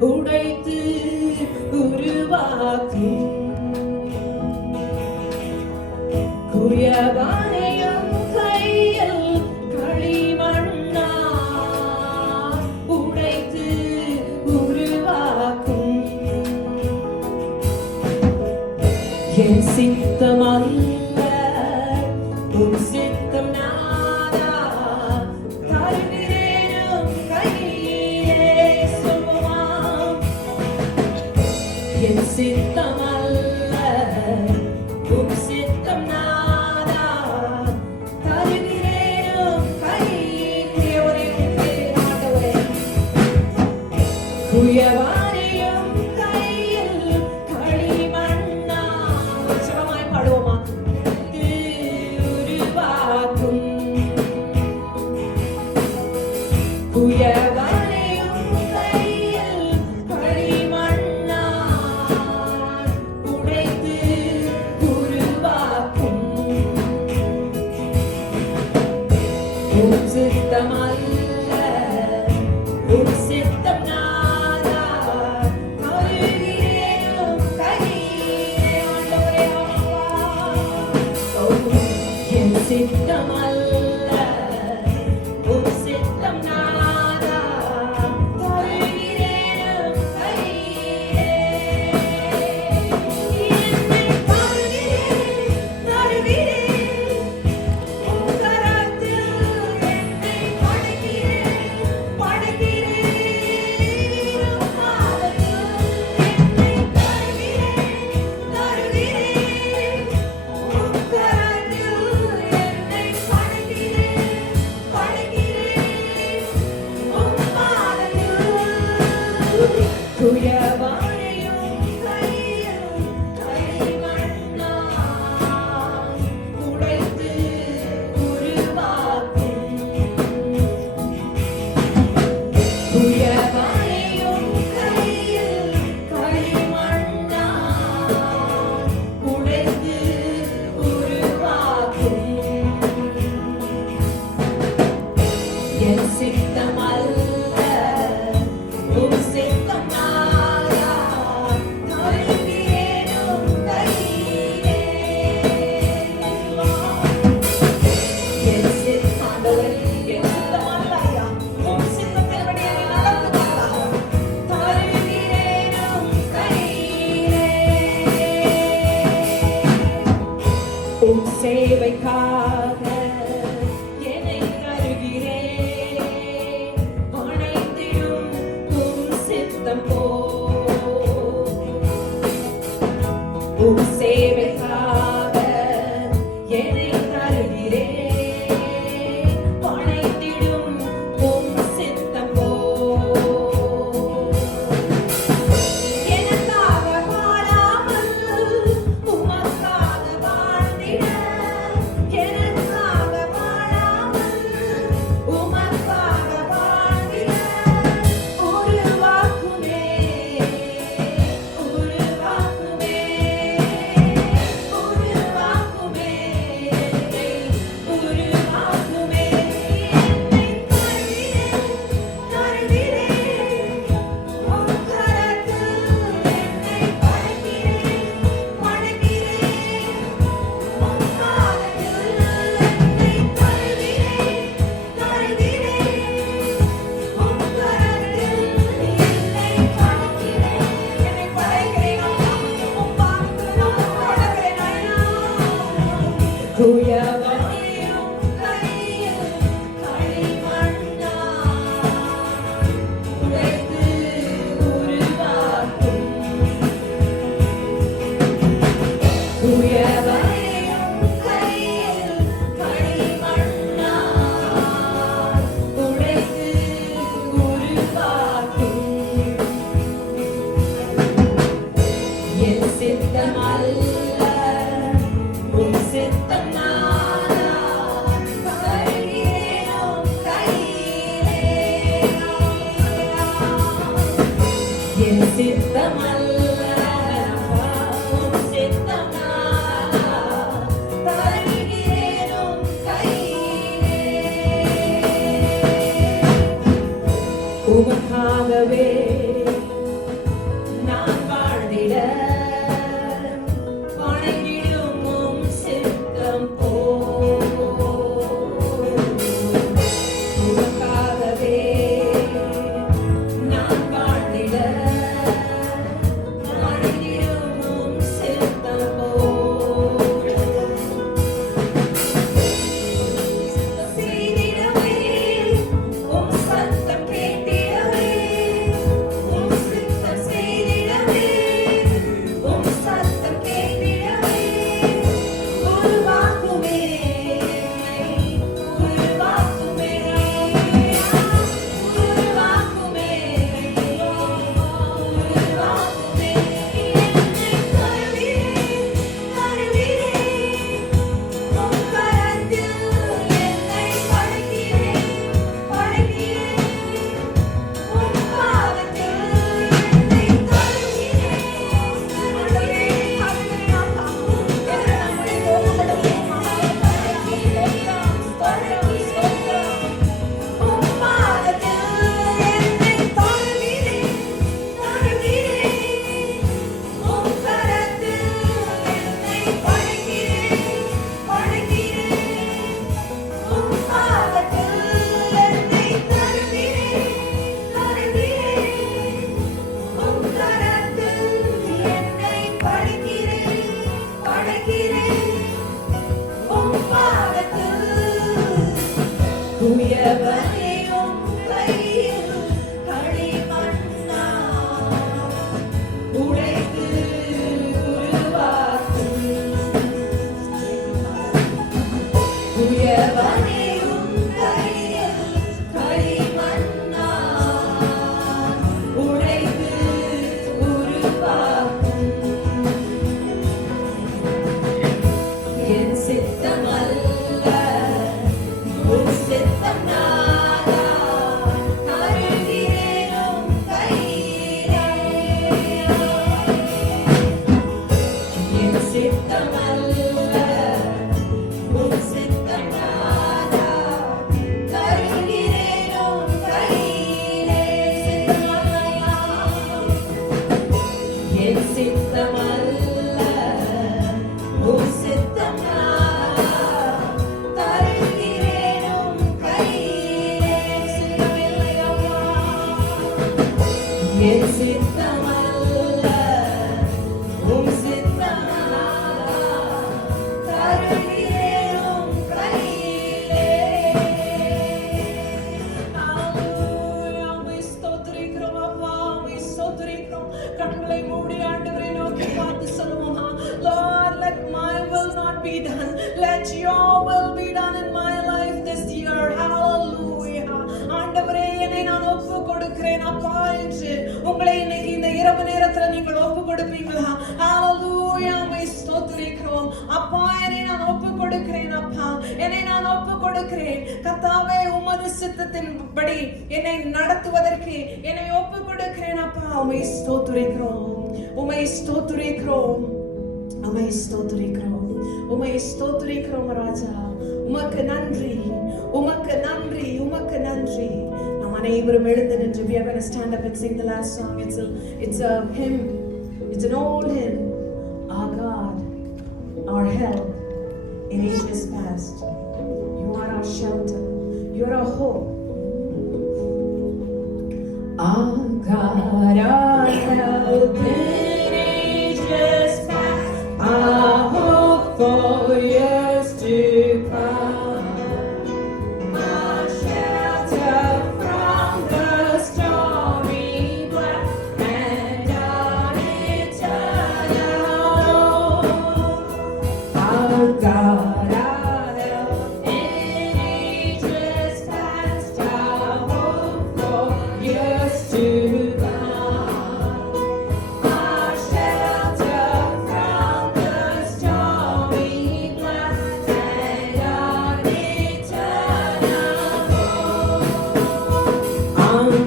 உடைத்து உருவாக்கும் குயவனையும் கையில் களிமண்ணா உடைத்து உருவாக்கும் என் சித்தமல்ல உன் சித்தம் நாதா தருகிறேனும் கையிலே சொல்லுவான் என் சித்தமல்ல உன் சித்தம் நாதா தருகிறேனும் கையிலே ஒரே ஆண்டவரே குயவனையும் கையில் களிமண்ணா சுகமாய் பாடுவோமா உருவாக்கும் குயவனையும் கையில் களிமண்ணா உடைத்து உருவாக்கும் உன் சித்தமல்ல உன் சித்தம் நாதா தருகிறேனும் கையிலே ஆண்டவரே என் சித்தமல்ல உன் சித்தம் நாதா தருகிறேனும் கையிலே என்னை தருகிறேன் உன் கரத்தில் என்னை படைக்கிறேன் உன் பாதத்தில் என்னை தருகிறேன் உன் கரத்தில் என்னை படைக்கிறேன் உன் பாதத்தில் குயவனையும் கையில் களிமண்ணா உடைத்து உருவாக்கும் குயவனையும் கையில் களிமண்ணா உடைத்து உருவாக்கும் என் சித்தமல்ல உன் சித்தம் நாதா தருகிறேனும் கையிலே என் சித்தமல்ல என் சித்தமல்ல ஐயா உன் சித்தத்தின்படி என்னை நடத்துவதாக தருகிறேனும் கையிலே உன் சேவைக்காக என்னை தருகிறேன் அனைத்திலும் உன் சித்தம் உன் சேவைக்காக என்னை தருகிறேன் அனைத்திலும் உன் சித்தம் எனக்காக வாழாமல் உமக்காக வாழ்ந்திட எனக்காக வாழாமல் உமக்காக வாழ்ந்திட உருவாக்குமே உருவாக்குமே உருவாக்குமே உருவாக்குமே என்னை தருகிறேன் உன் கரத்தில் என்னை படைக்கிறேன் உன் பாதத்தில் என்னை தருகிறேன் உன் கரத்தில் என்னை படைக்கிறேன் உன் பாதத்தில் படைக்கிறேன் ஐயா குயவனையும் கையில் களிமண்ணா உடைத்து உருவாக்கும் குயவனையும் கையில் களிமண்ணா உடைத்து உருவாக்கும் என் சித்தமல்ல உன் சித்தம் நாதா தருகிறேனும் கையிலே என் சித்தமல்ல உன் சித்தம் நாதா தருகிறேனும் கையிலே உமக்காகவே என் சித்தமல்ல உம் சித்தமானா தருகிறேன் உம் கையிலே. Hallelujah. உம்மை ஸ்தோத்திரிக்கிறோம் அப்பா, உம்மை ஸ்தோத்திரிக்கிறோம். கண்களை மூடி ஆண்டவரை நோக்கி பார்த்து சொல்லுவோமா, Lord, let my will not be done, let your will be done in my life this year. Hallelujah. ஆண்டவரே, என்னை நான் ஒப்பு கொடுக்கிறேன் அப்பா என்று உங்களை இன்னைக்கு இந்த இரவு நேரத்துல நீங்கள் ஒப்பு கொடுப்பீங்களா? Hallelujah. உம்மை ஸ்தோத்திரிக்கிறோம் அப்பா, என்னை நான் ஒப்பு கொடுக்கிறேன் அப்பா, என்னை நான் ஒப்பு கொடுக்கிறேன் கர்த்தாவே, உமது சித்தத்தின்படி என்னை நடத்துவதற்கு என்னை ஒப்பு கொடுக்கிறேன் அப்பா. உம்மை ஸ்தோத்திரிக்கிறோம், உம்மை ஸ்தோத்திரிக்கிறோம், உம்மை ஸ்தோத்திரிக்கிறோம், உம்மை ஸ்தோத்திரிக்கிறோம் ராஜா. உமக்கு நன்றி, உமக்கு நன்றி, உமக்கு நன்றி. நாம் அனைவரும் எழுந்து நின்று we are going to stand up and sing the last song. It's a hymn, it's an old hymn. Our God, our help in ages past, you are our shelter, you are our hope. Our God, our help in ages past, our hope for years to come, our shelter from the stormy blast and our eternal home. Our God, our help in ages past, our hope for years to come, our shelter from the stormy blast and our eternal home. Under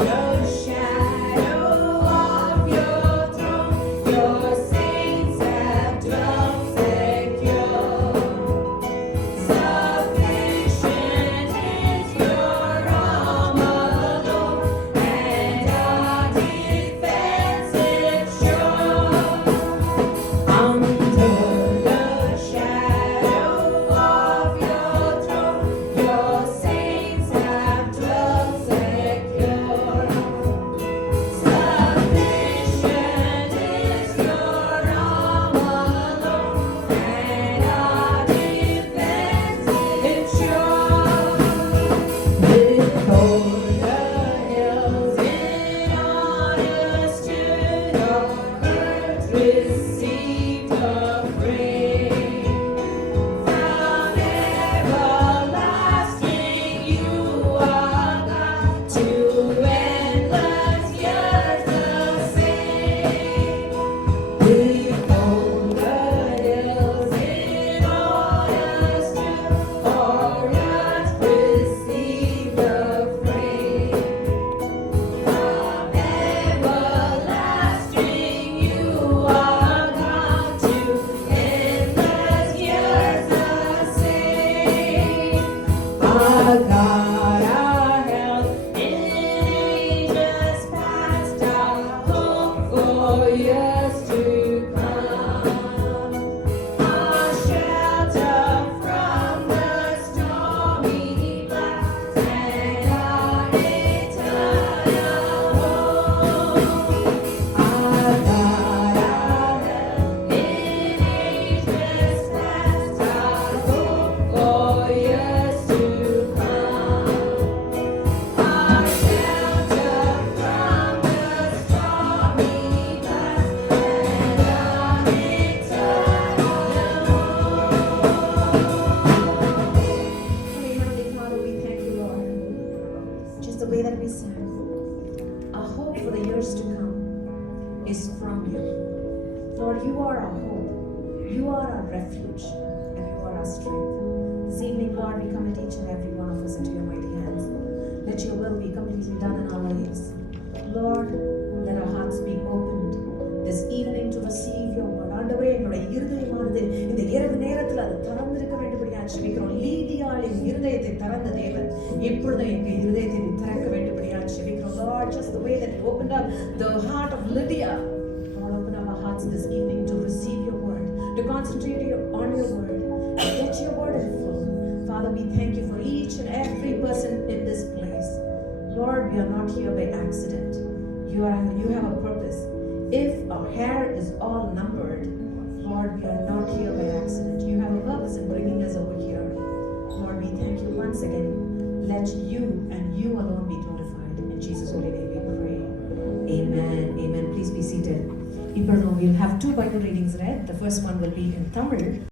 the shadow of your throne, your saints have dwelt secure. Sufficient is your arm alone, and our defense is sure. Under the shadow of your throne, your saints have dwelt secure. Sufficient is your arm alone, and our defense is sure. Before the hills in honor stood, our earth received a praise. From everlasting you are God, to endless years the same. Before the hills in honor stood, our earth received a praise. From everlasting you are God, to endless years the same. Our God, our help in ages past, our hope for years to come, our shelter from the stormy blast and our eternal home. Our God, our help in ages past, our hope for years to come, our shelter from the stormy blast and our eternal Heavenly Father, we thank you, Lord. Just the way that we sang, our hope for the years to come is from you. Lord, you are our hope, you are our refuge, and you are our strength. This evening, Lord, we commit each and every one of us into your mighty hands. Let your will be completely done in our lives. Lord, let our hearts be opened this evening to receive your word. ஆண்டவரே, என்னுடைய இருதயமானது இந்த இரவு நேரத்தில் அது திறந்திருக்க வேண்டும்படியாக ஜெபிக்கிறோம். லீதியாளின் இருதயத்தை திறந்த தேவன் இப்பொழுது எங்கள் இருதயத்தை திறக்க வேண்டும்படியாக ஜெபிக்கிறோம். Lord, just the way that you opened up the heart of Lydia, Lord, open up our hearts this evening to receive your word, to concentrate on your word, and get your word in full. Father, we thank you for each and every person in this place. Lord, we are not here by accident. You have a purpose. If our hair is all numbered, Lord, we are not here by accident. You have a purpose in bringing us over here. Lord, we thank you once again. Let you and you alone be glorified. In Jesus' holy name we pray. Amen. Amen. Please be seated. We'll have 2 Bible readings read. The first one will be in Tamil.